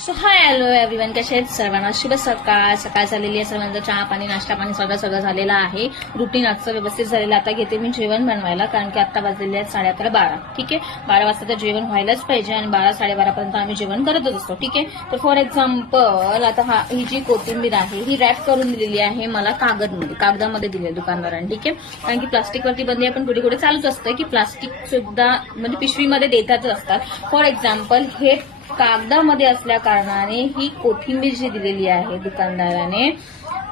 So hi hello everyone, कसे आहेत सर्वांना? शुभ सकाळ. सकाळ झालेली आहे, सर्वांचा चहा पाणी नाश्ता पाणी सगळं झालेलं आहे. रुटीन आजचं व्यवस्थित झालेलं. आता घेते मी जेवण बनवायला, कारण की आता वाजलेले आहेत 11:30. ठीक आहे, 12 वाजता तर जेवण व्हायलाच पाहिजे आणि 12-12:30 पर्यंत आम्ही जेवण करतच असतो. ठीक आहे, तर फॉर एक्झाम्पल आता ही जी कोथिंबीर आहे ही रॅप करून दिलेली आहे मला कागदामध्ये दिली दुकानदारांनी. ठीक आहे, कारण की प्लास्टिकवरती बंदी आहे, पण कुठे कुठे चालूच असतं की प्लास्टिक सुद्धा म्हणजे पिशवीमध्ये देताच असतात. फॉर एक्झाम्पल हे कागदामध्ये असल्या कारणाने ही कोथिंबीर जी दिलेली आहे दुकानदाराने,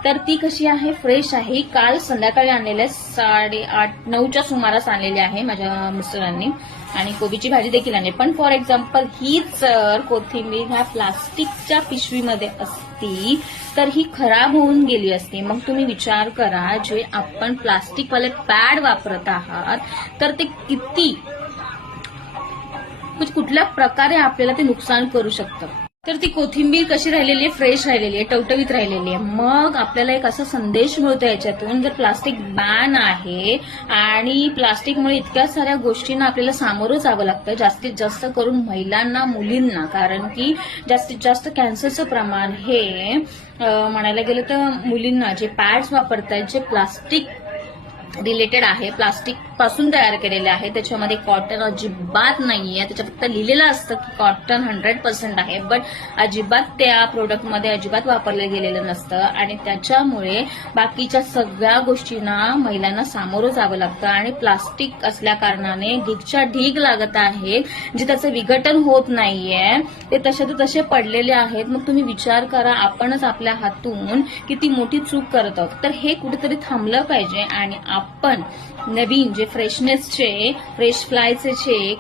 तर ती कशी आहे? फ्रेश आहे. काल संध्याकाळी आणलेल्या 8:30-9च्या सुमारास आणलेली आहे माझ्या मिस्टरांनी, आणि कोबीची भाजी देखील आणली. पण फॉर एक्झाम्पल हीच कोथिंबीर ह्या प्लास्टिकच्या पिशवीमध्ये असती तर ही खराब होऊन गेली असती. मग तुम्ही विचार करा, जे आपण प्लास्टिकवाले पॅड वापरत आहात तर ते किती कुठल्या प्रकारे आपल्याला ते नुकसान करू शकतं. तर ती कोथिंबीर कशी राहिलेली आहे? फ्रेश राहिलेली आहे, टवटवीत राहिलेली आहे. मग आपल्याला एक असा संदेश मिळतो याच्यातून, जर प्लास्टिक बॅन आहे आणि प्लास्टिकमुळे इतक्या साऱ्या गोष्टींना आपल्याला सामोरं जावं लागतं, जास्तीत जास्त करून महिलांना, मुलींना, कारण की जास्तीत जास्त कॅन्सरचं प्रमाण हे म्हणायला गेलं तर मुलींना जे पॅड्स वापरतायत, जे प्लास्टिक रिलेटेड आहे, प्लास्टिक पासून तयार केलेले आहे, त्याच्यामध्ये कॉटन अजिबात नाहीये. त्याच्या फक्त लिहिलेलं असतं की कॉटन 100% आहे, बट अजिबात त्या प्रोडक्टमध्ये अजिबात वापरलं गेलेलं नसतं, आणि त्याच्यामुळे बाकीच्या सगळ्या गोष्टींना महिलांना सामोरं जावं लागतं. आणि प्लास्टिक असल्या कारणाने ढीगच्या ढीग लागत आहेत, जे त्याचं विघटन होत नाहीये, ते तसे पडलेले आहेत. मग तुम्ही विचार करा, आपणच आपल्या हातून किती मोठी चूक करत आहोत. तर हे कुठेतरी थांबलं पाहिजे, आणि आपण नवीन जे फ्रेशनेसचे, फ्रेश फ्लायचे जे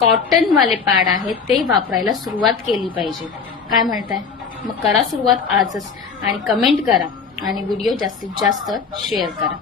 कॉटनवाले पॅड आहेत ते वापरायला सुरुवात केली पाहिजे. काय म्हणताय? मग करा सुरुवात आजच, आणि कमेंट करा आणि व्हिडिओ जास्तीत जास्त शेअर करा.